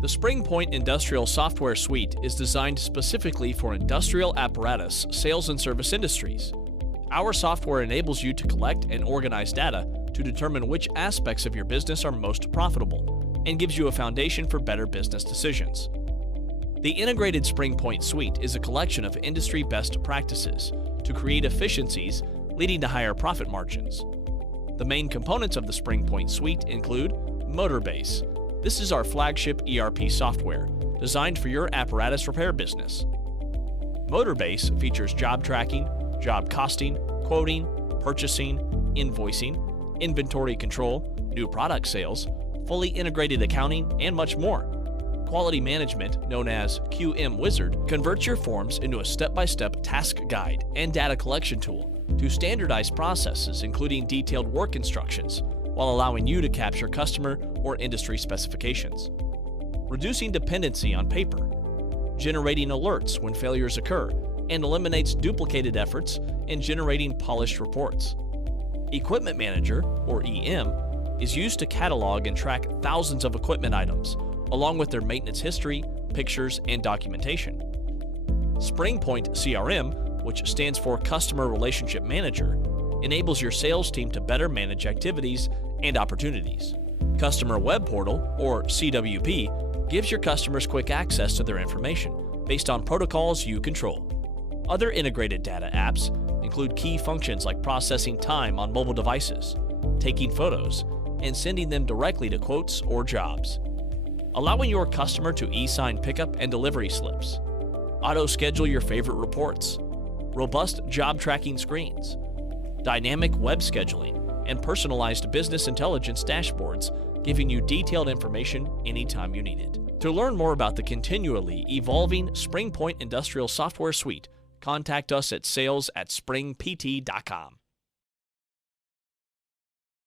The SpringPoint Industrial Software Suite is designed specifically for industrial apparatus, sales and service industries. Our software enables you to collect and organize data to determine which aspects of your business are most profitable and gives you a foundation for better business decisions. The integrated SpringPoint Suite is a collection of industry best practices to create efficiencies leading to higher profit margins. The main components of the SpringPoint Suite include Motorbase. This is our flagship ERP software designed for your apparatus repair business. Motorbase features job tracking, job costing, quoting, purchasing, invoicing, inventory control, new product sales, fully integrated accounting, and much more. Quality management, known as QM Wizard, converts your forms into a step-by-step task guide and data collection tool to standardize processes, including detailed work instructions, while allowing you to capture customer or industry specifications. Reducing dependency on paper, generating alerts when failures occur, and eliminates duplicated efforts in generating polished reports. Equipment Manager, or EM, is used to catalog and track thousands of equipment items, along with their maintenance history, pictures, and documentation. SpringPoint CRM, which stands for Customer Relationship Manager, enables your sales team to better manage activities and opportunities. Customer Web Portal, or CWP, gives your customers quick access to their information based on protocols you control. Other integrated data apps include key functions like processing time on mobile devices, taking photos, and sending them directly to quotes or jobs. Allowing your customer to e-sign pickup and delivery slips, auto-schedule your favorite reports, robust job tracking screens, dynamic web scheduling, and personalized business intelligence dashboards, giving you detailed information anytime you need it. To learn more about the continually evolving SpringPoint Industrial Software Suite, contact us at sales@springpt.com.